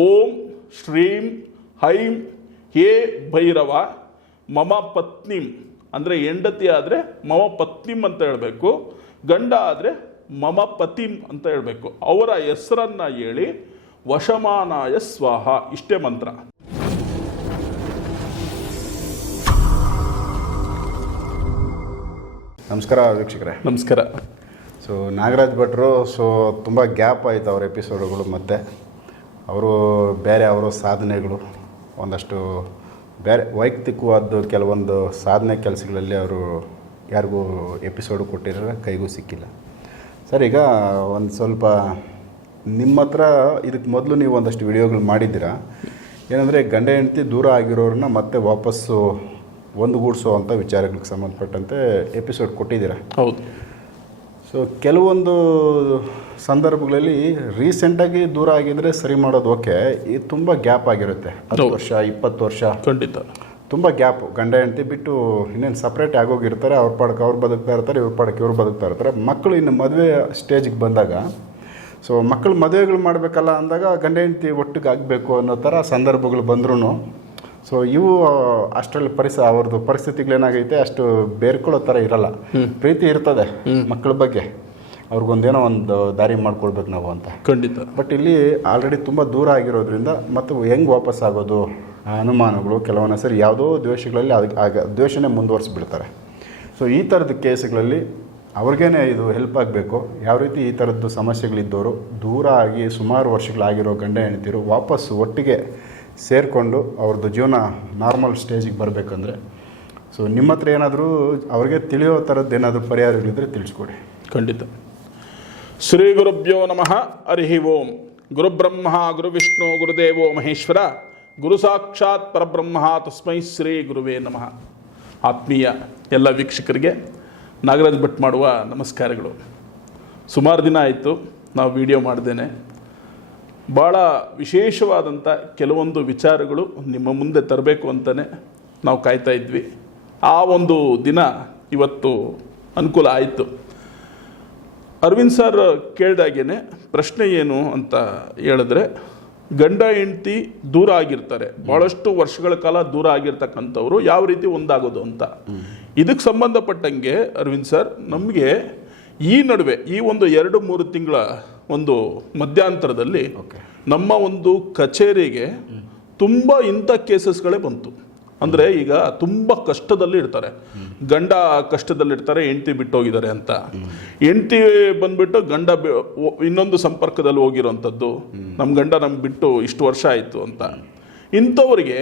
ಓಂ ಶ್ರೀಂ ಹೈಂ ಹೇ ಭೈರವ ಮಮ ಪತ್ನಿಂ. ಅಂದರೆ ಹೆಂಡತಿ ಆದರೆ ಮಮ ಪತ್ನಿಂ ಅಂತ ಹೇಳಬೇಕು ಗಂಡ ಆದರೆ ಮಮ ಪತಿಂ ಅಂತ ಹೇಳಬೇಕು. ಅವರ ಹೆಸರನ್ನು ಹೇಳಿ ವಶಮಾನಾಯ ಸ್ವಾಹ. ಇಷ್ಟೇ ಮಂತ್ರ. ನಮಸ್ಕಾರ ವೀಕ್ಷಕರೇ. ನಮಸ್ಕಾರ. ಸೊ ನಾಗರಾಜ್ ಭಟ್ರು ಸೊ ತುಂಬ ಗ್ಯಾಪ್ ಆಯಿತು ಅವ್ರ ಎಪಿಸೋಡ್ಗಳು ಮತ್ತು. ಅವರು ಬೇರೆ ಅವರ ಸಾಧನೆಗಳು ಒಂದಷ್ಟು ಬೇರೆ ವೈಯಕ್ತಿಕವಾದ ಕೆಲವೊಂದು ಸಾಧನೆ ಕೆಲಸಗಳಲ್ಲಿ ಅವರು ಯಾರಿಗೂ ಎಪಿಸೋಡು ಕೊಟ್ಟಿರೋ ಕೈಗೂ ಸಿಕ್ಕಿಲ್ಲ. ಸರ್ ಈಗ ಒಂದು ಸ್ವಲ್ಪ ನಿಮ್ಮ ಹತ್ರ ಇದಕ್ಕೆ ಮೊದಲು ನೀವು ಒಂದಷ್ಟು ವಿಡಿಯೋಗಳು ಮಾಡಿದ್ದೀರಾ? ಏನಂದರೆ ಗಂಡ ಹೆಂಡತಿ ದೂರ ಆಗಿರೋರನ್ನ ಮತ್ತೆ ವಾಪಸ್ಸು ಒಂದುಗೂಡಿಸೋ ಅಂಥ ವಿಚಾರಗಳಿಗೆ ಸಂಬಂಧಪಟ್ಟಂತೆ ಎಪಿಸೋಡ್ ಕೊಟ್ಟಿದ್ದೀರಾ? ಹೌದು. ಸೊ ಕೆಲವೊಂದು ಸಂದರ್ಭಗಳಲ್ಲಿ ರೀಸೆಂಟಾಗಿ ದೂರ ಆಗಿದ್ರೆ ಸರಿ ಮಾಡೋದು ಓಕೆ. ಇದು ತುಂಬ ಗ್ಯಾಪ್ ಆಗಿರುತ್ತೆ. ಹತ್ತು. ವರ್ಷ ಇಪ್ಪತ್ತು ವರ್ಷ. ಖಂಡಿತ. ತುಂಬ ಗ್ಯಾಪ್. ಗಂಡ ಹೆಂಡತಿ ಬಿಟ್ಟು ಇನ್ನೇನು ಸಪ್ರೇಟ್ ಆಗೋಗಿರ್ತಾರೆ ಅವ್ರ ಪಾಡಕ್ಕೆ ಅವ್ರು ಬದುಕ್ತಾ ಇರ್ತಾರೆ ಇವ್ರ ಪಾಡಕ್ಕೆ ಇವ್ರು ಬದುಕ್ತಾ ಇರ್ತಾರೆ. ಮಕ್ಕಳು ಇನ್ನು ಮದುವೆ ಸ್ಟೇಜಿಗೆ ಬಂದಾಗ ಸೊ ಮಕ್ಕಳು ಮದುವೆಗಳು ಮಾಡಬೇಕಲ್ಲ ಅಂದಾಗ ಗಂಡ ಹೆಂಡತಿ ಒಟ್ಟಿಗೆ ಆಗಬೇಕು ಅನ್ನೋ ಥರ ಸಂದರ್ಭಗಳು ಬಂದ್ರೂ ಸೊ ಇವು ಅಷ್ಟರಲ್ಲಿ ಪರಿಸ ಅವ್ರದ್ದು ಪರಿಸ್ಥಿತಿಗಳೇನಾಗೈತೆ ಅಷ್ಟು ಬೇರ್ಕೊಳ್ಳೋ ಥರ ಇರಲ್ಲ. ಪ್ರೀತಿ ಇರ್ತದೆ ಮಕ್ಕಳ ಬಗ್ಗೆ. ಅವ್ರಿಗೊಂದೇನೋ ಒಂದು ದಾರಿ ಮಾಡ್ಕೊಳ್ಬೇಕು ನಾವು ಅಂತ. ಖಂಡಿತ. ಬಟ್ ಇಲ್ಲಿ ಆಲ್ರೆಡಿ ತುಂಬ ದೂರ ಆಗಿರೋದ್ರಿಂದ ಮತ್ತು ಹೆಂಗೆ ವಾಪಸ್ ಆಗೋದು ಅನುಮಾನಗಳು ಕೆಲವೊಂದು ಸರಿ ಯಾವುದೋ ದ್ವೇಷಗಳಲ್ಲಿ ಅದಕ್ಕೆ ಆಗ ದ್ವೇಷನೇ ಮುಂದುವರಿಸ್ಬಿಡ್ತಾರೆ. ಸೊ ಈ ಥರದ ಕೇಸ್ಗಳಲ್ಲಿ ಅವ್ರಿಗೇನೆ ಇದು ಹೆಲ್ಪ್ ಆಗಬೇಕು. ಯಾವ ರೀತಿ ಈ ಥರದ್ದು ಸಮಸ್ಯೆಗಳಿದ್ದವರು ದೂರ ಆಗಿ ಸುಮಾರು ವರ್ಷಗಳಾಗಿರೋ ಗಂಡ ಹೆಂಡತಿರು ವಾಪಸ್ ಒಟ್ಟಿಗೆ ಸೇರಿಕೊಂಡು ಅವ್ರದ್ದು ಜೀವನ ನಾರ್ಮಲ್ ಸ್ಟೇಜಿಗೆ ಬರಬೇಕಂದ್ರೆ ಸೊ ನಿಮ್ಮ ಹತ್ರ ಏನಾದರೂ ಅವ್ರಿಗೆ ತಿಳಿಯೋ ಥರದ್ದು ಏನಾದರೂ ಪರಿಹಾರಗಳಿದ್ದರೆ ತಿಳಿಸ್ಕೊಡಿ. ಖಂಡಿತ. ಶ್ರೀ ಗುರುಭ್ಯೋ ನಮಃ ಹರಿ ಓಂ. ಗುರುಬ್ರಹ್ಮ, ಗುರುವಿಷ್ಣು, ಗುರುದೇವೋ, ಮಹೇಶ್ವರ, ಗುರು ಸಾಕ್ಷಾತ್ ಪರಬ್ರಹ್ಮ, ತಸ್ಮೈ ಶ್ರೀ ಗುರುವೇ ನಮಃ. ಆತ್ಮೀಯ ಎಲ್ಲ ವೀಕ್ಷಕರಿಗೆ ನಾಗರಾಜ್ ಭಟ್ ಮಾಡುವ ನಮಸ್ಕಾರಗಳು. ಸುಮಾರು ದಿನ ಆಯಿತು, ನಾವು ವಿಡಿಯೋ ಮಾಡಿದ್ದೇನೆ ಭಾಳ ವಿಶೇಷವಾದಂಥ ಕೆಲವೊಂದು ವಿಚಾರಗಳು ನಿಮ್ಮ ಮುಂದೆ ತರಬೇಕು ಅಂತಲೇ ನಾವು ಕಾಯ್ತಾ ಇದ್ವಿ. ಆ ಒಂದು ದಿನ ಇವತ್ತು ಅನುಕೂಲ ಆಯಿತು. ಅರವಿಂದ್ ಸರ್ ಕೇಳ್ದಾಗೇನೆ ಪ್ರಶ್ನೆ ಏನು ಅಂತ ಹೇಳಿದ್ರೆ ಗಂಡ ಹೆಂಡತಿ ದೂರ ಆಗಿರ್ತಾರೆ. ಭಾಳಷ್ಟು ವರ್ಷಗಳ ಕಾಲ ದೂರ ಆಗಿರ್ತಕ್ಕಂಥವ್ರು ಯಾವ ರೀತಿ ಒಂದಾಗೋದು ಅಂತ. ಇದಕ್ಕೆ ಸಂಬಂಧಪಟ್ಟಂಗೆ ಅರವಿಂದ್ ಸರ್ ನಮಗೆ ಈ ನಡುವೆ ಈ ಒಂದು ಎರಡು ಮೂರು ತಿಂಗಳ ಒಂದು ಮಧ್ಯಂತರದಲ್ಲಿ ನಮ್ಮ ಒಂದು ಕಚೇರಿಗೆ ತುಂಬ ಇಂಥ ಕೇಸಸ್ಗಳೇ ಬಂತು. ಅಂದರೆ ಈಗ ತುಂಬ ಕಷ್ಟದಲ್ಲಿ ಇರ್ತಾರೆ. ಗಂಡ ಕಷ್ಟದಲ್ಲಿರ್ತಾರೆ, ಹೆಂಡತಿ ಬಿಟ್ಟು ಹೋಗಿದ್ದಾರೆ ಅಂತ. ಹೆಂಡತಿ ಬಂದ್ಬಿಟ್ಟು ಗಂಡ ಇನ್ನೊಂದು ಸಂಪರ್ಕದಲ್ಲಿ ಹೋಗಿರೋಂಥದ್ದು ನಮ್ಮ ಗಂಡ ನಮ್ಗೆ ಬಿಟ್ಟು ಇಷ್ಟು ವರ್ಷ ಆಯಿತು ಅಂತ. ಇಂಥವ್ರಿಗೆ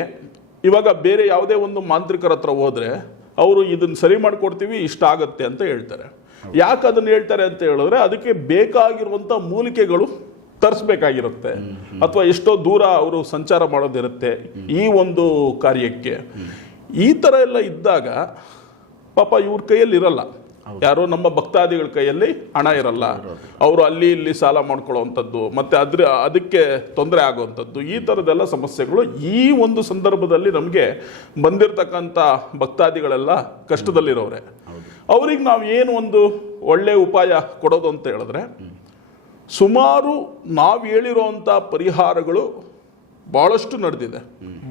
ಇವಾಗ ಬೇರೆ ಯಾವುದೇ ಒಂದು ಮಾಂತ್ರಿಕರ ಹತ್ರ ಹೋದರೆ ಅವರು ಇದನ್ನು ಸರಿ ಮಾಡಿಕೊಡ್ತೀವಿ, ಇಷ್ಟ ಆಗತ್ತೆ ಅಂತ ಹೇಳ್ತಾರೆ. ಯಾಕೆ ಅದನ್ನು ಹೇಳ್ತಾರೆ ಅಂತ ಹೇಳಿದ್ರೆ ಅದಕ್ಕೆ ಬೇಕಾಗಿರುವಂಥ ಮೂಲಿಕೆಗಳು ತರಿಸ್ಬೇಕಾಗಿರುತ್ತೆ. ಅಥವಾ ಎಷ್ಟೋ ದೂರ ಅವರು ಸಂಚಾರ ಮಾಡೋದಿರುತ್ತೆ ಈ ಒಂದು ಕಾರ್ಯಕ್ಕೆ. ಈ ಥರ ಎಲ್ಲ ಇದ್ದಾಗ ಪಾಪ ಇವ್ರ ಕೈಯಲ್ಲಿ ಇರಲ್ಲ. ಯಾರೋ ನಮ್ಮ ಭಕ್ತಾದಿಗಳ ಕೈಯಲ್ಲಿ ಹಣ ಇರಲ್ಲ. ಅವರು ಅಲ್ಲಿ ಇಲ್ಲಿ ಸಾಲ ಮಾಡ್ಕೊಳ್ಳುವಂಥದ್ದು ಮತ್ತೆ ಅದ್ರ ಅದಕ್ಕೆ ತೊಂದರೆ ಆಗುವಂಥದ್ದು ಈ ಥರದೆಲ್ಲ ಸಮಸ್ಯೆಗಳು ಈ ಒಂದು ಸಂದರ್ಭದಲ್ಲಿ ನಮಗೆ ಬಂದಿರತಕ್ಕಂಥ ಭಕ್ತಾದಿಗಳೆಲ್ಲ ಕಷ್ಟದಲ್ಲಿರೋರೆ. ಅವ್ರಿಗೆ ನಾವು ಏನು ಒಂದು ಒಳ್ಳೆ ಉಪಾಯ ಕೊಡೋದು ಅಂತ ಹೇಳಿದ್ರೆ ಸುಮಾರು ನಾವು ಹೇಳಿರೋವಂಥ ಪರಿಹಾರಗಳು ಭಾಳಷ್ಟು ನಡೆದಿದೆ.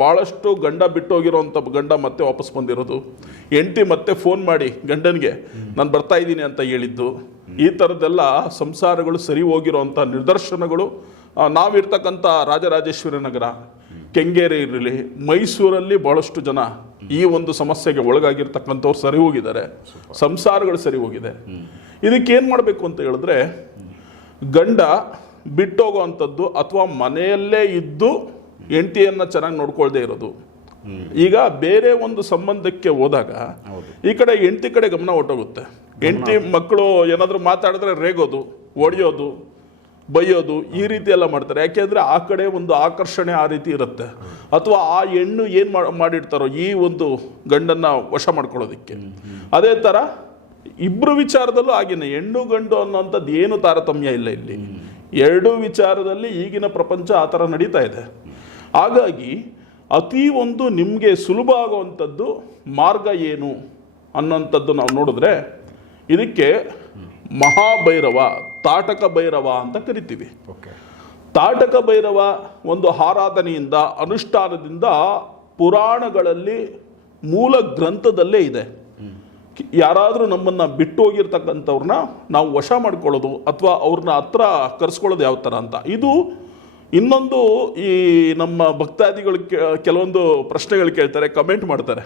ಭಾಳಷ್ಟು ಗಂಡ ಬಿಟ್ಟೋಗಿರೋಂಥ ಗಂಡ ಮತ್ತೆ ವಾಪಸ್ ಬಂದಿರೋದು. ಎಂಟಿ ಮತ್ತೆ ಫೋನ್ ಮಾಡಿ, ಗಂಡನಿಗೆ, ನಾನು ಬರ್ತಾ ಇದ್ದೀನಿ ಅಂತ ಹೇಳಿದ್ದು. ಈ ಥರದ್ದೆಲ್ಲ ಸಂಸಾರಗಳು ಸರಿ ಹೋಗಿರೋವಂಥ ನಿದರ್ಶನಗಳು. ನಾವಿರ್ತಕ್ಕಂಥ ರಾಜರಾಜೇಶ್ವರಿ ನಗರ, ಕೆಂಗೇರಿ ಇರಲಿ, ಮೈಸೂರಲ್ಲಿ ಭಾಳಷ್ಟು ಜನ ಈ ಒಂದು ಸಮಸ್ಯೆಗೆ ಒಳಗಾಗಿರ್ತಕ್ಕಂಥವ್ರು ಸರಿ ಹೋಗಿದ್ದಾರೆ. ಸಂಸಾರಗಳು ಸರಿ ಹೋಗಿದೆ. ಇದಕ್ಕೆ ಏನು ಮಾಡಬೇಕು ಅಂತ ಹೇಳಿದ್ರೆ, ಗಂಡ ಬಿಟ್ಟೋಗೋ ಅಂಥದ್ದು ಅಥವಾ ಮನೆಯಲ್ಲೇ ಇದ್ದು ಹೆಂಡತಿಯನ್ನ ಚೆನ್ನಾಗಿ ನೋಡ್ಕೊಳ್ದೇ ಇರೋದು. ಈಗ ಬೇರೆ ಒಂದು ಸಂಬಂಧಕ್ಕೆ ಹೋದಾಗ ಈ ಕಡೆ ಹೆಂಡತಿ ಕಡೆ ಗಮನ ಹೊಟ್ಟೋಗುತ್ತೆ ಹೆಂಡತಿ ಮಕ್ಕಳು ಏನಾದರೂ ಮಾತಾಡಿದ್ರೆ ರೇಗೋದು ಒಡೆಯೋದು ಬೈಯೋದು ಈ ರೀತಿ ಎಲ್ಲ ಮಾಡ್ತಾರೆ. ಯಾಕೆಂದ್ರೆ ಆ ಕಡೆ ಒಂದು ಆಕರ್ಷಣೆ ಆ ರೀತಿ ಇರುತ್ತೆ. ಅಥವಾ ಆ ಹೆಣ್ಣು ಏನು ಮಾಡಿರ್ತಾರೋ ಈ ಒಂದು ಗಂಡನ್ನ ವಶ ಮಾಡ್ಕೊಳ್ಳೋದಕ್ಕೆ. ಅದೇ ಥರ ಇಬ್ಬರು ವಿಚಾರದಲ್ಲೂ ಆಗಿನ ಹೆಣ್ಣು ಗಂಡು ಅನ್ನೋಂಥದ್ದು ಏನು ತಾರತಮ್ಯ ಇಲ್ಲ ಇಲ್ಲಿ. ಎರಡೂ ವಿಚಾರದಲ್ಲಿ ಈಗಿನ ಪ್ರಪಂಚ ಆ ಥರ ನಡೀತಾ ಇದೆ. ಹಾಗಾಗಿ ಅತಿ ಒಂದು ನಿಮಗೆ ಸುಲಭ ಆಗುವಂಥದ್ದು ಮಾರ್ಗ ಏನು ಅನ್ನೋಂಥದ್ದು ನಾವು ನೋಡಿದ್ರೆ ಇದಕ್ಕೆ ಮಹಾಭೈರವ ತಾಟಕ ಭೈರವ ಅಂತ ಕರಿತೀವಿ. ಓಕೆ ತಾಟಕ ಭೈರವ ಒಂದು ಆರಾಧನೆಯಿಂದ ಅನುಷ್ಠಾನದಿಂದ ಪುರಾಣಗಳಲ್ಲಿ ಮೂಲ ಗ್ರಂಥದಲ್ಲೇ ಇದೆ. ಯಾರಾದರೂ ನಮ್ಮನ್ನು ಬಿಟ್ಟು ಹೋಗಿರ್ತಕ್ಕಂಥವ್ರನ್ನ ನಾವು ವಶ ಮಾಡ್ಕೊಳ್ಳೋದು ಅಥವಾ ಅವ್ರನ್ನ ಹತ್ರ ಕರೆಸ್ಕೊಳ್ಳೋದು ಯಾವ ಥರ ಅಂತ. ಇದು ಇನ್ನೊಂದು ಈ ನಮ್ಮ ಭಕ್ತಾದಿಗಳು ಕೆಲವೊಂದು ಪ್ರಶ್ನೆಗಳು ಕೇಳ್ತಾರೆ ಕಮೆಂಟ್ ಮಾಡ್ತಾರೆ.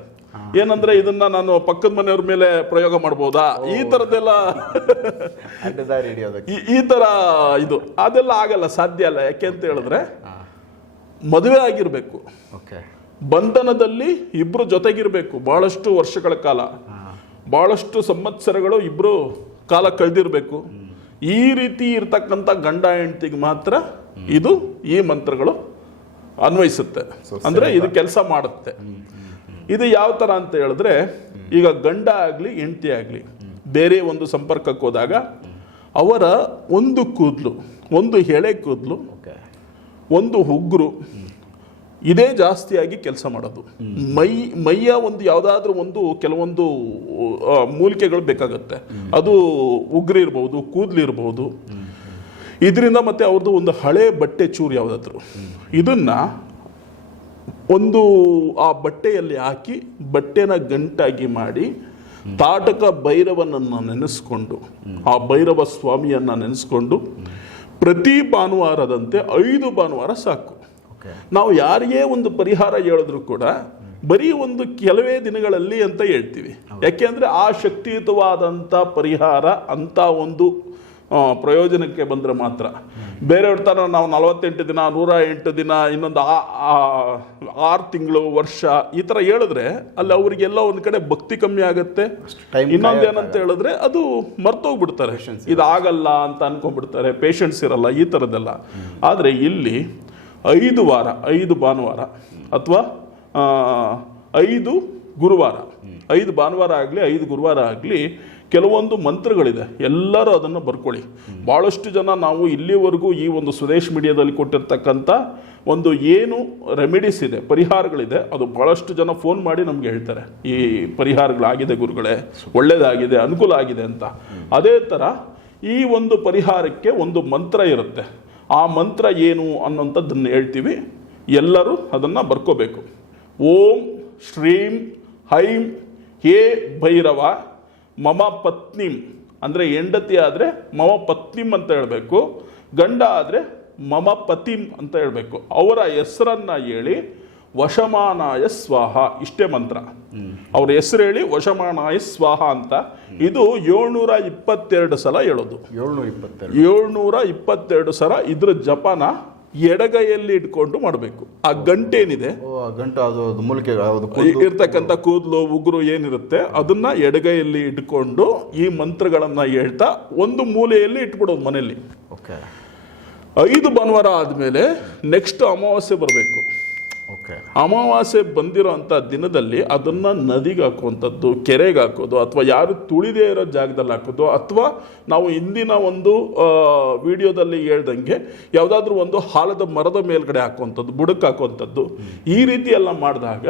ಏನಂದ್ರೆ ಇದನ್ನ ನಾನು ಪಕ್ಕದ ಮನೆಯವ್ರ ಮೇಲೆ ಪ್ರಯೋಗ ಮಾಡ್ಬೋದಾ? ಈ ತರದೆಲ್ಲ ಈ- ತರ ಇದು. ಅದೆಲ್ಲ ಆಗಲ್ಲ ಸಾಧ್ಯ ಅಲ್ಲ. ಯಾಕೆ ಅಂತ ಹೇಳಿದ್ರೆ ಮದುವೆ ಆಗಿರಬೇಕು. ಓಕೆ. ಬಂಧನದಲ್ಲಿ ಇಬ್ರು ಜೊತೆಗಿರ್ಬೇಕು ಬಹಳಷ್ಟು ವರ್ಷಗಳ ಕಾಲ. ಬಹಳಷ್ಟು ಸಂವತ್ಸರಗಳು ಇಬ್ರು ಕಾಲ ಕಳೆದಿರ್ಬೇಕು. ಈ ರೀತಿ ಇರ್ತಕ್ಕಂಥ ಗಂಡ ಹೆಂಡತಿಗೆ ಮಾತ್ರ ಇದು ಈ ಮಂತ್ರಗಳು ಅನ್ವಯಿಸುತ್ತೆ. ಅಂದರೆ ಇದು ಕೆಲಸ ಮಾಡುತ್ತೆ. ಇದು ಯಾವ ತರ ಅಂತ ಹೇಳಿದ್ರೆ ಈಗ ಗಂಡ ಆಗಲಿ ಹೆಂಡತಿ ಆಗಲಿ ಬೇರೆ ಒಂದು ಸಂಪರ್ಕಕ್ಕೆ ಹೋದಾಗ ಅವರ ಒಂದು ಕೂದಲು ಒಂದು ಎಳೆ ಕೂದಲು ಒಂದು ಉಗುರು ಇದೇ ಜಾಸ್ತಿಯಾಗಿ ಕೆಲಸ ಮಾಡೋದು. ಮೈ, ಮೈಯ ಒಂದು ಯಾವುದಾದ್ರೂ ಒಂದು ಕೆಲವೊಂದು ಮೂಲಿಕೆಗಳು ಬೇಕಾಗುತ್ತೆ. ಅದು ಉಗ್ರಿ ಇರ್ಬೋದು ಕೂದಲಿರ್ಬೋದು ಇದರಿಂದ ಮತ್ತೆ ಅವ್ರದ್ದು ಒಂದು ಹಳೆ ಬಟ್ಟೆ ಚೂರು ಯಾವುದಾದ್ರು. ಇದನ್ನ ಒಂದು, ಆ ಬಟ್ಟೆಯಲ್ಲಿ ಹಾಕಿ ಬಟ್ಟೆನ ಗಂಟಾಗಿ ಮಾಡಿ ತಾಟಕ ಭೈರವನನ್ನು ನೆನೆಸ್ಕೊಂಡು, ಆ ಭೈರವ ಸ್ವಾಮಿಯನ್ನು ನೆನೆಸ್ಕೊಂಡು ಪ್ರತಿ ಭಾನುವಾರದಂತೆ ಐದು ಭಾನುವಾರ ಸಾಕು. ನಾವು ಯಾರಿಗೇ ಒಂದು ಪರಿಹಾರ ಹೇಳಿದ್ರು ಕೂಡ ಬರೀ ಒಂದು ಕೆಲವೇ ದಿನಗಳಲ್ಲಿ ಅಂತ ಹೇಳ್ತೀವಿ. ಯಾಕೆಂದ್ರೆ ಆ ಶಕ್ತಿಯುತವಾದಂಥ ಪರಿಹಾರ ಅಂತ ಒಂದು ಪ್ರಯೋಜನಕ್ಕೆ ಬಂದರೆ ಮಾತ್ರ. ಬೇರೆಯವ್ರ ಥರ ನಾವು ನಲವತ್ತೆಂಟು ದಿನ ನೂರ ಎಂಟು ದಿನ ಇನ್ನೊಂದು ಆರು ತಿಂಗಳು ವರ್ಷ ಈ ಥರ ಹೇಳಿದ್ರೆ ಅಲ್ಲಿ ಅವರಿಗೆಲ್ಲ ಒಂದು ಕಡೆ ಭಕ್ತಿ ಕಮ್ಮಿ ಆಗುತ್ತೆ. ಇನ್ನೊಂದು ಏನಂತ ಹೇಳಿದ್ರೆ ಅದು ಮರ್ತೋಗ್ಬಿಡ್ತಾರೆ. ಇದಾಗಲ್ಲ ಅಂತ ಅನ್ಕೊಂಡ್ಬಿಡ್ತಾರೆ. ಪೇಷನ್ಸ್ ಇರಲ್ಲ. ಈ ಥರದ್ದೆಲ್ಲ. ಆದರೆ ಇಲ್ಲಿ ಐದು ವಾರ, ಐದು ಭಾನುವಾರ ಅಥವಾ ಐದು ಗುರುವಾರ. ಐದು ಭಾನುವಾರ ಆಗಲಿ, ಐದು ಗುರುವಾರ ಆಗಲಿ ಕೆಲವೊಂದು ಮಂತ್ರಗಳಿದೆ. ಎಲ್ಲರೂ ಅದನ್ನು ಬರ್ಕೊಳ್ಳಿ. ಭಾಳಷ್ಟು ಜನ ನಾವು ಇಲ್ಲಿವರೆಗೂ ಈ ಒಂದು ಸುದೇಶ್ ಮೀಡಿಯಾದಲ್ಲಿ ಕೊಟ್ಟಿರ್ತಕ್ಕಂಥ ಒಂದು ಏನು ರೆಮಿಡೀಸ್ ಇದೆ, ಪರಿಹಾರಗಳಿದೆ, ಅದು ಭಾಳಷ್ಟು ಜನ ಫೋನ್ ಮಾಡಿ ನಮ್ಗೆ ಹೇಳ್ತಾರೆ. ಈ ಪರಿಹಾರಗಳಾಗಿದೆ ಗುರುಗಳೇ, ಒಳ್ಳೇದಾಗಿದೆ, ಅನುಕೂಲ ಆಗಿದೆ ಅಂತ. ಅದೇ ಥರ ಈ ಒಂದು ಪರಿಹಾರಕ್ಕೆ ಒಂದು ಮಂತ್ರ ಇರುತ್ತೆ. ಆ ಮಂತ್ರ ಏನು ಅನ್ನೋಂಥದ್ದನ್ನು ಹೇಳ್ತೀವಿ. ಎಲ್ಲರೂ ಅದನ್ನು ಬರ್ಕೋಬೇಕು. ಓಂ ಶ್ರೀಂ ಹೈಂ ಹೇ ಭೈರವ ಮಮ ಪತ್ನಿಂ ಅಂದರೆ ಹೆಂಡತಿ ಆದರೆ ಮಮ ಪತ್ನಿಂ ಅಂತ ಹೇಳಬೇಕು. ಗಂಡ ಆದರೆ ಮಮ ಪತಿಂ ಅಂತ ಹೇಳಬೇಕು. ಅವರ ಹೆಸರನ್ನು ಹೇಳಿ ವಶಮಾನಾಯ ಸ್ವಾಹ ಇಷ್ಟೇ ಮಂತ್ರ. ಅವ್ರ ಹೆಸರು ಹೇಳಿ ವಶಮಾನಾಯ ಸ್ವಾಹ ಅಂತ. ಇದು ಏಳ್ನೂರ ಇಪ್ಪತ್ತೆರಡು ಸಲ ಹೇಳೋದು. ಏಳ್ನೂರ ಇಪ್ಪತ್ತೆರಡು ಏಳ್ನೂರ ಇಪ್ಪತ್ತೆರಡು ಸಲ ಇದ್ರ ಜಪಾನ ಎಡಗೈಯಲ್ಲಿ ಇಟ್ಕೊಂಡು ಮಾಡಬೇಕು. ಆ ಗಂಟೆ ಏನಿದೆ ಆ ಗಂಟು ಅದು ಅದು ಮೂಲಿಕೆ ಅದು ಇರ್ತಕ್ಕಂಥ ಕೂದಲು ಉಗುರು ಏನಿರುತ್ತೆ ಅದನ್ನ ಎಡಗೈಯಲ್ಲಿ ಇಟ್ಕೊಂಡು ಈ ಮಂತ್ರಗಳನ್ನ ಹೇಳ್ತಾ ಒಂದು ಮೂಲೆಯಲ್ಲಿ ಇಟ್ಬಿಡೋದು ಮನೆಯಲ್ಲಿ. ಓಕೆ. ಐದು ಭಾನುವಾರ ಆದಮೇಲೆ ನೆಕ್ಸ್ಟ್ ಅಮಾವಾಸ್ಯೆ ಬರಬೇಕು. ಅಮಾವಾಸ್ಯೆ ಬಂದಿರೋ ಅಂಥ ದಿನದಲ್ಲಿ ಅದನ್ನು ನದಿಗೆ ಹಾಕುವಂಥದ್ದು ಕೆರೆಗೆ ಹಾಕೋದು ಅಥವಾ ಯಾರು ತುಳಿದೇ ಇರೋ ಜಾಗದಲ್ಲಿ ಹಾಕೋದು ಅಥವಾ ನಾವು ಇಂದಿನ ಒಂದು ವಿಡಿಯೋದಲ್ಲಿ ಹೇಳ್ದಂಗೆ ಯಾವುದಾದ್ರೂ ಒಂದು ಹಾಲದ ಮರದ ಮೇಲ್ಗಡೆ ಹಾಕುವಂಥದ್ದು ಬುಡಕ್ಕೆ ಹಾಕುವಂಥದ್ದು ಈ ರೀತಿ ಎಲ್ಲ ಮಾಡಿದಾಗ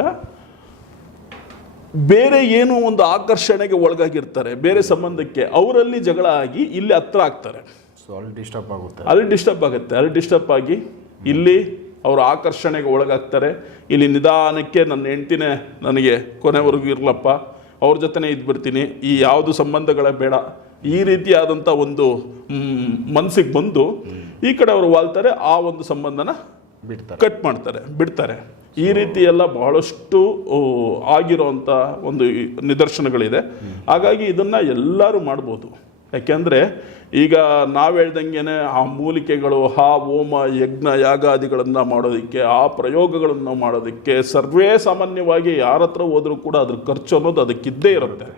ಬೇರೆ ಏನು ಒಂದು ಆಕರ್ಷಣೆಗೆ ಒಳಗಾಗಿರ್ತಾರೆ. ಬೇರೆ ಸಂಬಂಧಕ್ಕೆ ಅವರಲ್ಲಿ ಜಗಳ ಆಗಿ ಇಲ್ಲಿ ಹತ್ರ ಆಗ್ತಾರೆ. ಸೊ ಅಲ್ಲಿ ಡಿಸ್ಟರ್ಬ್ ಆಗುತ್ತೆ. ಅಲ್ಲಿ ಡಿಸ್ಟರ್ಬ್ ಆಗುತ್ತೆ. ಅಲ್ಲಿ ಡಿಸ್ಟರ್ಬ್ ಆಗಿ ಇಲ್ಲಿ ಅವರು ಆಕರ್ಷಣೆಗೆ ಒಳಗಾಗ್ತಾರೆ. ಇಲ್ಲಿ ನಿಧಾನಕ್ಕೆ ನನ್ನ ಹೆಂಡ್ತಿನೇ ನನಗೆ ಕೊನೆವರೆಗೂ ಇರಲಪ್ಪ. ಅವ್ರ ಜೊತೆನೇ ಇದ್ಬಿಡ್ತೀನಿ. ಈ ಯಾವುದು ಸಂಬಂಧಗಳೇ ಬೇಡ. ಈ ರೀತಿಯಾದಂಥ ಒಂದು ಮನಸ್ಸಿಗೆ ಬಂದು ಈ ಕಡೆ ಅವರು ವಾಲ್ತಾರೆ ಆ ಒಂದು ಸಂಬಂಧನ ಬಿಡ್ತಾರೆ. ಕಟ್ ಮಾಡ್ತಾರೆ ಬಿಡ್ತಾರೆ. ಈ ರೀತಿ ಎಲ್ಲ ಬಹಳಷ್ಟು ಓ, ಆಗಿರೋಂಥ ಒಂದು ನಿದರ್ಶನಗಳಿದೆ. ಹಾಗಾಗಿ ಇದನ್ನ ಎಲ್ಲರೂ ಮಾಡ್ಬೋದು. ಯಾಕೆಂದ್ರೆ ಈಗ ನಾವು ಹೇಳ್ದಂಗೆನೆ ಆ ಮೂಲಿಕೆಗಳು ಆ ಹೋಮ ಯಜ್ಞ ಯಾಗಾದಿಗಳನ್ನು ಮಾಡೋದಕ್ಕೆ ಆ ಪ್ರಯೋಗಗಳನ್ನು ಮಾಡೋದಕ್ಕೆ ಸರ್ವೇ ಸಾಮಾನ್ಯವಾಗಿ ಯಾರ ಹತ್ರ ಹೋದರೂ ಕೂಡ ಅದ್ರ ಖರ್ಚು ಅನ್ನೋದು ಅದಕ್ಕಿದ್ದೇ ಇರುತ್ತೆ.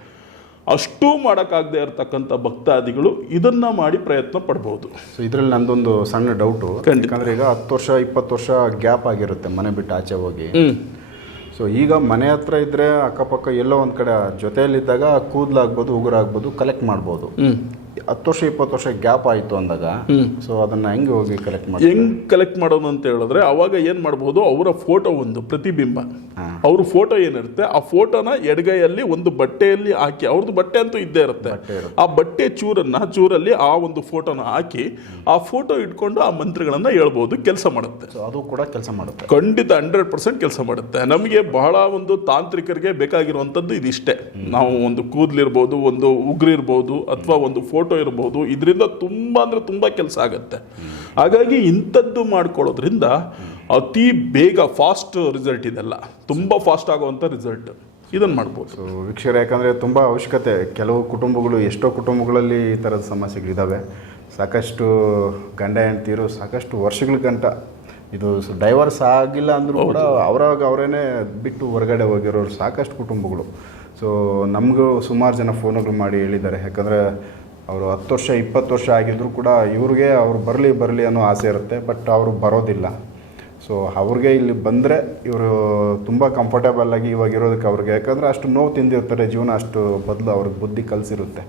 ಅಷ್ಟೂ ಮಾಡೋಕ್ಕಾಗದೇ ಇರತಕ್ಕಂಥ ಭಕ್ತಾದಿಗಳು ಇದನ್ನು ಮಾಡಿ ಪ್ರಯತ್ನ ಪಡ್ಬೋದು. ಸೊ ಇದರಲ್ಲಿ ನಂದೊಂದು ಸಣ್ಣ ಡೌಟು. ಯಾಕಂದರೆ ಈಗ ಹತ್ತು ವರ್ಷ ಇಪ್ಪತ್ತು ವರ್ಷ ಗ್ಯಾಪ್ ಆಗಿರುತ್ತೆ ಮನೆ ಬಿಟ್ಟು ಆಚೆ ಹೋಗಿ. ಸೊ ಈಗ ಮನೆ ಹತ್ರ ಇದ್ದರೆ ಅಕ್ಕಪಕ್ಕ ಎಲ್ಲೋ ಒಂದು ಕಡೆ ಜೊತೆಯಲ್ಲಿದ್ದಾಗ ಕೂದಲಾಗ್ಬೋದು ಉಗುರಾಗ್ಬೋದು ಕಲೆಕ್ಟ್ ಮಾಡ್ಬೋದು. ಹತ್ತು ವರ್ಷ ಇಪ್ಪತ್ತು ವರ್ಷ ಗ್ಯಾಪ್ ಆಯಿತು ಅಂದಾಗ ಸೊ ಅದನ್ನ ಹೆಂಗೆ ಹೋಗಿ ಕಲೆಕ್ಟ್ ಮಾಡಿ ಹೆಂಗೆ ಕಲೆಕ್ಟ್ ಮಾಡೋದು ಅಂತ ಹೇಳಿದ್ರೆ ಅವಾಗ ಏನು ಮಾಡಬಹುದು ಅವರ ಫೋಟೋ ಒಂದು ಪ್ರತಿಬಿಂಬ. ಹಾ. ಅವ್ರ ಫೋಟೋ ಏನಿರುತ್ತೆ ಆ ಫೋಟೋನ ಎಡಗೈಯಲ್ಲಿ ಒಂದು ಬಟ್ಟೆಯಲ್ಲಿ ಹಾಕಿ ಅವ್ರದ್ದು ಬಟ್ಟೆ ಅಂತೂ ಇದ್ದೇ ಇರುತ್ತೆ. ಆ ಬಟ್ಟೆ ಚೂರನ್ನ ಚೂರಲ್ಲಿ ಆ ಒಂದು ಫೋಟೋನ ಹಾಕಿ ಆ ಫೋಟೋ ಇಟ್ಕೊಂಡು ಆ ಮಂತ್ರಿಗಳನ್ನ ಹೇಳ್ಬೋದು ಕೆಲಸ ಮಾಡುತ್ತೆ. ಸೊ ಅದು ಕೂಡ ಕೆಲಸ ಮಾಡುತ್ತೆ. ಖಂಡಿತ ಹಂಡ್ರೆಡ್ ಪರ್ಸೆಂಟ್ ಕೆಲಸ ಮಾಡುತ್ತೆ. ನಮಗೆ ಬಹಳ ಒಂದು ತಾಂತ್ರಿಕರಿಗೆ ಬೇಕಾಗಿರುವಂಥದ್ದು ಇದಿಷ್ಟೇ. ನಾವು ಒಂದು ಕೂದಲಿರ್ಬೋದು ಒಂದು ಉಗ್ರಿರ್ಬೋದು ಅಥವಾ ಒಂದು ಫೋಟೋ ಇರ್ಬೋದು ಇದರಿಂದ ತುಂಬ ಅಂದರೆ ತುಂಬ ಕೆಲಸ ಆಗುತ್ತೆ. ಹಾಗಾಗಿ ಇಂಥದ್ದು ಮಾಡ್ಕೊಳ್ಳೋದ್ರಿಂದ ಅತಿ ಬೇಗ ಫಾಸ್ಟ್ ರಿಸಲ್ಟ್ ಇದೆಲ್ಲ. ತುಂಬ ಫಾಸ್ಟ್ ಆಗುವಂಥ ರಿಸಲ್ಟ್ ಇದನ್ನು ಮಾಡ್ಬೋದು. ಸೊ ವೀಕ್ಷಕರು ಯಾಕಂದರೆ ತುಂಬ ಅವಶ್ಯಕತೆ. ಕೆಲವು ಕುಟುಂಬಗಳು ಎಷ್ಟೋ ಕುಟುಂಬಗಳಲ್ಲಿ ಈ ಥರದ ಸಮಸ್ಯೆಗಳಿದ್ದಾವೆ ಸಾಕಷ್ಟು ಗಂಡ ಹೆಂಡ್ತಿರು ಸಾಕಷ್ಟು ವರ್ಷಗಳ ಗಂಟ ಇದು ಡೈವರ್ಸ್ ಆಗಿಲ್ಲ ಅಂದರೂ ಕೂಡ ಅವರಾಗ ಅವರೇ ಬಿಟ್ಟು ಹೊರಗಡೆ ಹೋಗಿರೋರು ಸಾಕಷ್ಟು ಕುಟುಂಬಗಳು. ಸೊ ನಮಗೂ ಸುಮಾರು ಜನ ಫೋನುಗಳು ಮಾಡಿ ಹೇಳಿದ್ದಾರೆ. ಯಾಕಂದರೆ ಅವರು ಹತ್ತು ವರ್ಷ ಇಪ್ಪತ್ತು ವರ್ಷ ಆಗಿದ್ದರೂ ಕೂಡ ಇವ್ರಿಗೆ ಅವ್ರು ಬರಲಿ ಬರಲಿ ಅನ್ನೋ ಆಸೆ ಇರುತ್ತೆ. ಬಟ್ ಅವರು ಬರೋದಿಲ್ಲ. ಸೊ ಅವ್ರಿಗೆ ಇಲ್ಲಿ ಬಂದರೆ ಇವರು ತುಂಬ ಕಂಫರ್ಟೇಬಲ್ ಆಗಿ ಇವಾಗ ಇರೋದಕ್ಕೆ ಅವ್ರಿಗೆ. ಯಾಕಂದರೆ ಅಷ್ಟು ನೋವು ತಿಂದಿರ್ತಾರೆ, ಜೀವನ ಅಷ್ಟು ಬದಲು ಅವ್ರಿಗೆ ಬುದ್ಧಿ ಕಲಿಸಿರುತ್ತೆ.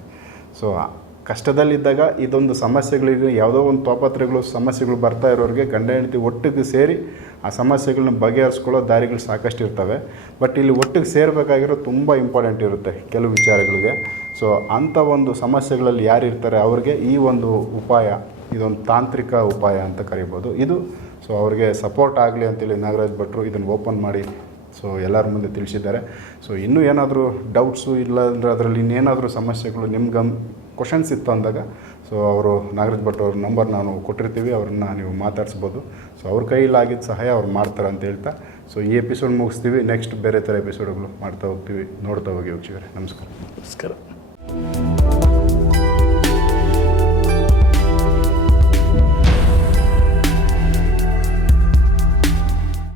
ಸೊ ಕಷ್ಟದಲ್ಲಿದ್ದಾಗ ಇದೊಂದು ಸಮಸ್ಯೆಗಳಿಗೆ ಯಾವುದೋ ಒಂದು ತಾಪತ್ರೆಗಳು, ಸಮಸ್ಯೆಗಳು ಬರ್ತಾ ಇರೋರಿಗೆ ಗಂಡ, ಹೆಂಡತಿ ಒಟ್ಟಿಗೆ ಸೇರಿ ಆ ಸಮಸ್ಯೆಗಳನ್ನ ಬಗೆಹರಿಸ್ಕೊಳ್ಳೋ ದಾರಿಗಳು ಸಾಕಷ್ಟು ಇರ್ತವೆ. ಬಟ್ ಇಲ್ಲಿ ಒಟ್ಟಿಗೆ ಸೇರಬೇಕಾಗಿರೋ ತುಂಬ ಇಂಪಾರ್ಟೆಂಟ್ ಇರುತ್ತೆ ಕೆಲವು ವಿಚಾರಗಳಿಗೆ. ಸೊ ಅಂಥ ಒಂದು ಸಮಸ್ಯೆಗಳಲ್ಲಿ ಯಾರು ಇರ್ತಾರೆ ಅವ್ರಿಗೆ ಈ ಒಂದು ಉಪಾಯ, ಇದೊಂದು ತಾಂತ್ರಿಕ ಉಪಾಯ ಅಂತ ಕರಿಬೋದು. ಇದು ಸೊ ಅವ್ರಿಗೆ ಸಪೋರ್ಟ್ ಆಗಲಿ ಅಂತೇಳಿ ನಾಗರಾಜ್ ಭಟ್ರು ಇದನ್ನು ಓಪನ್ ಮಾಡಿ ಸೊ ಎಲ್ಲರ ಮುಂದೆ ತಿಳಿಸಿದ್ದಾರೆ. ಸೊ ಇನ್ನೂ ಏನಾದರೂ ಡೌಟ್ಸು ಇಲ್ಲ ಅಂದರೆ ಅದರಲ್ಲಿ ಇನ್ನೇನಾದರೂ ಸಮಸ್ಯೆಗಳು ನಿಮ್ಮ ಗಮ್ ಕ್ವಶನ್ಸ್ ಇತ್ತು ಅಂದಾಗ ಸೊ ಅವರು ನಾಗರಾಜ್ ಭಟ್ ಅವ್ರ ನಂಬರ್ ನಾನು ಕೊಟ್ಟಿರ್ತೀವಿ, ಅವ್ರನ್ನ ನೀವು ಮಾತಾಡಿಸ್ಬೋದು. ಸೊ ಅವ್ರ ಕೈಲಾಗಿದ್ದ ಸಹಾಯ ಅವ್ರು ಮಾಡ್ತಾರೆ ಅಂತ ಹೇಳ್ತಾ ಸೊ ಈ ಎಪಿಸೋಡ್ ಮುಗಿಸ್ತೀವಿ ನೆಕ್ಸ್ಟ್ ಬೇರೆ ಥರ ಎಪಿಸೋಡ್ಗಳು ಮಾಡ್ತಾ ಹೋಗ್ತೀವಿ, ನೋಡ್ತಾ ಹೋಗಿ ವೀಕ್ಷಕರೇ. ನಮಸ್ಕಾರ. ನಮಸ್ಕಾರ.